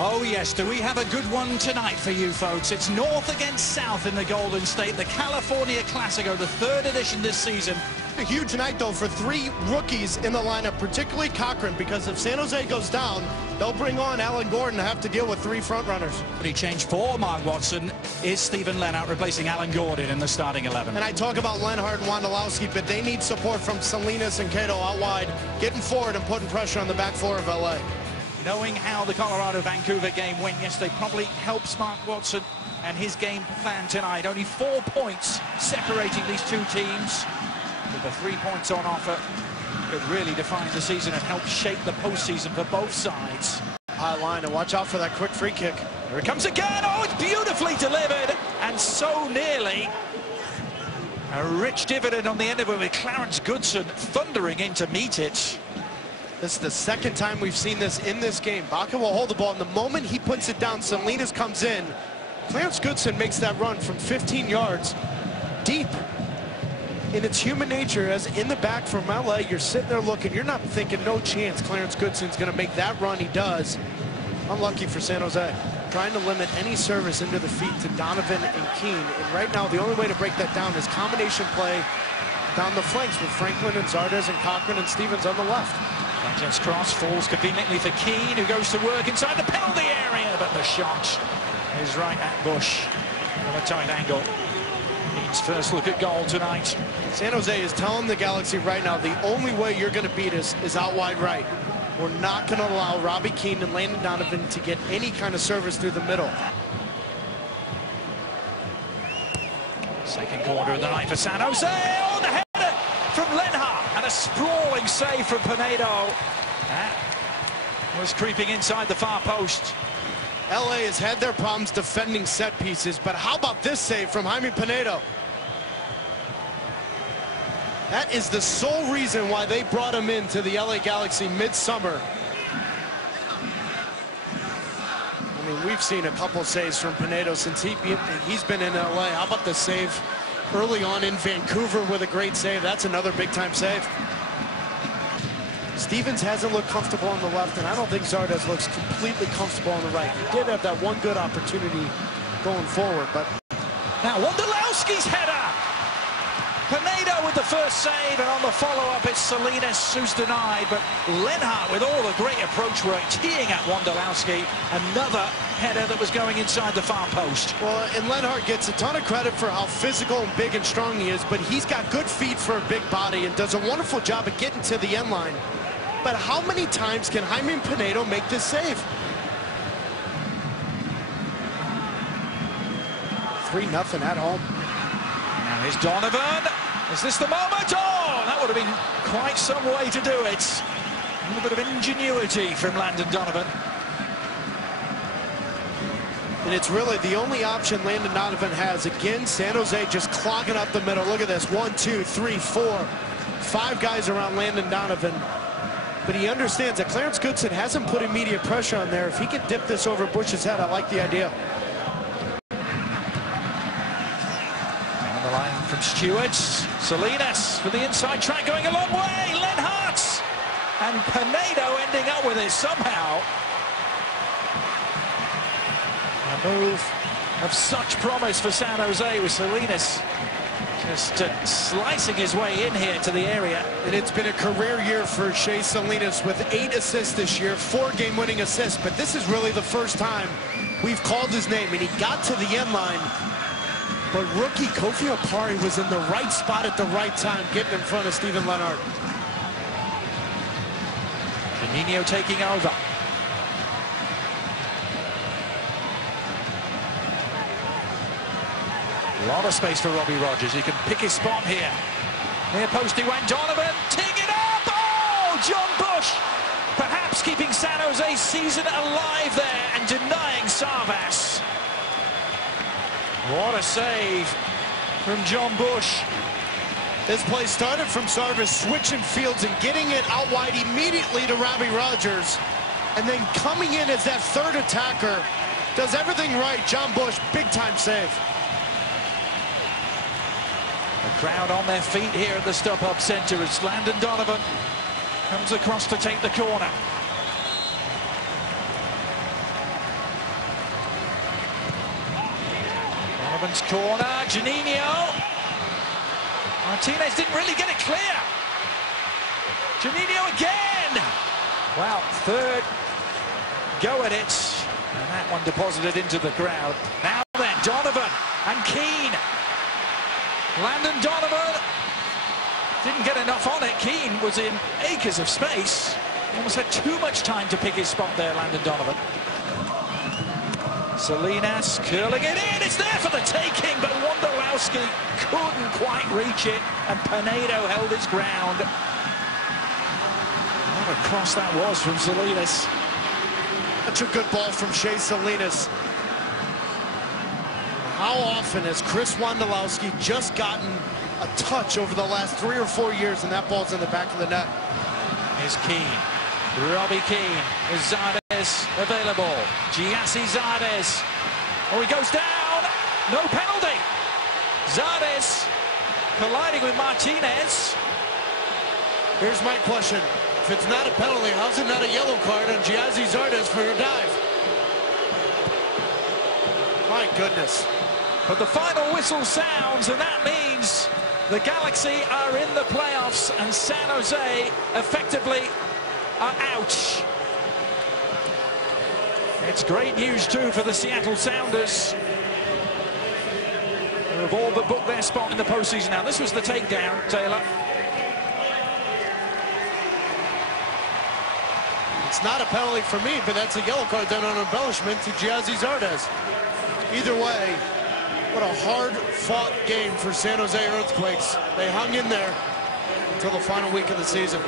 Oh yes, do we have a good one tonight for you folks? It's North against South in the Golden State, the California Clasico, the third edition this season. A huge night though for three rookies in the lineup, particularly Cochran, because if San Jose goes down, they'll bring on Alan Gordon to have to deal with three front runners. He changed for Mark Watson is Stephen Lennart replacing Alan Gordon in the starting 11. And I talk about Lenhart and Wondolowski, but they need support from Salinas and Cato out wide, getting forward and putting pressure on the back floor of LA. Knowing how the Colorado-Vancouver game went yesterday probably helps Mark Watson and his game plan tonight. Only 4 points separating these two teams. With the 3 points on offer, it really defined the season and helped shape the postseason for both sides. High line, and watch out for that quick free kick. Here it comes again. Oh, it's beautifully delivered, and so nearly a rich dividend on the end of it with Clarence Goodson thundering in to meet it. This is the second time we've seen this in this game. Baca will hold the ball, and the moment he puts it down, Salinas comes in. Clarence Goodson makes that run from 15 yards deep. In its human nature, as in the back from LA, you're sitting there looking, you're not thinking no chance Clarence Goodson's going to make that run. He does. Unlucky for San Jose. Trying to limit any service into the feet to Donovan and Keene. And right now, the only way to break that down is combination play down the flanks with Franklin and Zardes and Cochran and Stevens on the left. Franklin cross falls conveniently for Keene, who goes to work inside the penalty area, but the shot is right at Bush from a tight angle. Keene's first look at goal tonight. San Jose is telling the Galaxy right now, the only way you're going to beat us is out wide right. We're not going to allow Robbie Keane and Landon Donovan to get any kind of service through the middle. Second quarter of the night for San Jose. Oh, the header from Lenhart. And a sprawling save from Pinedo. That was creeping inside the far post. LA has had their problems defending set pieces, but how about this save from Jaime Pinedo? That is the sole reason why they brought him into the LA Galaxy midsummer. I mean, we've seen a couple saves from Pinedo since he's been in LA. How about the save early on in Vancouver with a great save? That's another big-time save. Stevens hasn't looked comfortable on the left, and I don't think Zardes looks completely comfortable on the right. He did have that one good opportunity going forward, but... Now, Wondolowski's header! Pinedo with the first save, and on the follow-up, it's Salinas who's denied, but Lenhart with all the great approach work, teeing at Wondolowski, another header that was going inside the far post. Well, and Lenhart gets a ton of credit for how physical and big and strong he is, but he's got good feet for a big body and does a wonderful job of getting to the end line. But how many times can Jaime Pinedo make this save? 3-0 at home. Now here's Donovan. Is this the moment? Oh, that would have been quite some way to do it. A little bit of ingenuity from Landon Donovan. And it's really the only option Landon Donovan has. Again, San Jose just clogging up the middle. Look at this. 1, 2, 3, 4, 5 guys around Landon Donovan. But he understands that Clarence Goodson hasn't put immediate pressure on there. If he can dip this over Bush's head, I like the idea. Down the line from Stewart. Salinas with the inside track going a long way. Lenhart! And Pinedo ending up with it somehow. A move of such promise for San Jose with Salinas just slicing his way in here to the area. And it's been a career year for Shea Salinas with 8 assists this year, 4 game-winning assists. But this is really the first time we've called his name, and he got to the end line. But rookie Kofi Opari was in the right spot at the right time, getting in front of Stephen Lennart. Juninho taking over. A lot of space for Robbie Rogers. He can pick his spot here. Near post he went. Donovan, teeing it up. Oh, John Bush. Perhaps keeping San Jose's season alive there and denying Sarvas. What a save from John Bush. This play started from Sarvis switching fields and getting it out wide immediately to Robbie Rogers. And then coming in as that third attacker. Does everything right. John Bush, big-time save. The crowd on their feet here at the StubHub Center as Landon Donovan comes across to take the corner. Donovan's corner, Juninho. Martinez didn't really get it clear. Juninho again. Wow, third go at it. And that one deposited into the crowd. Now then, Donovan and Keane. Landon Donovan didn't get enough on it. Keane was in acres of space. Almost had too much time to pick his spot there, Landon Donovan. Salinas curling it in. It's there for the taking, but Wondolowski couldn't quite reach it, and Pinedo held his ground. What a cross that was from Salinas. Such a good ball from Shea Salinas. How often has Chris Wondolowski just gotten a touch over the last 3 or 4 years, and that ball's in the back of the net? Here's Keane. Robbie Keane with Zardes available. Giassi Zardes. Oh, he goes down. No penalty. Zardes colliding with Martinez. Here's my question. If it's not a penalty, how's it not a yellow card on Giassi Zardes for a dive? My goodness. But the final whistle sounds, and that means the Galaxy are in the playoffs, and San Jose effectively are out. It's great news too for the Seattle Sounders, who have all but booked their spot in the postseason now. This was the takedown, Taylor. It's not a penalty for me, but that's a yellow card then on embellishment to Giassi Zardes. Either way, what a hard-fought game for San Jose Earthquakes. They hung in there until the final week of the season.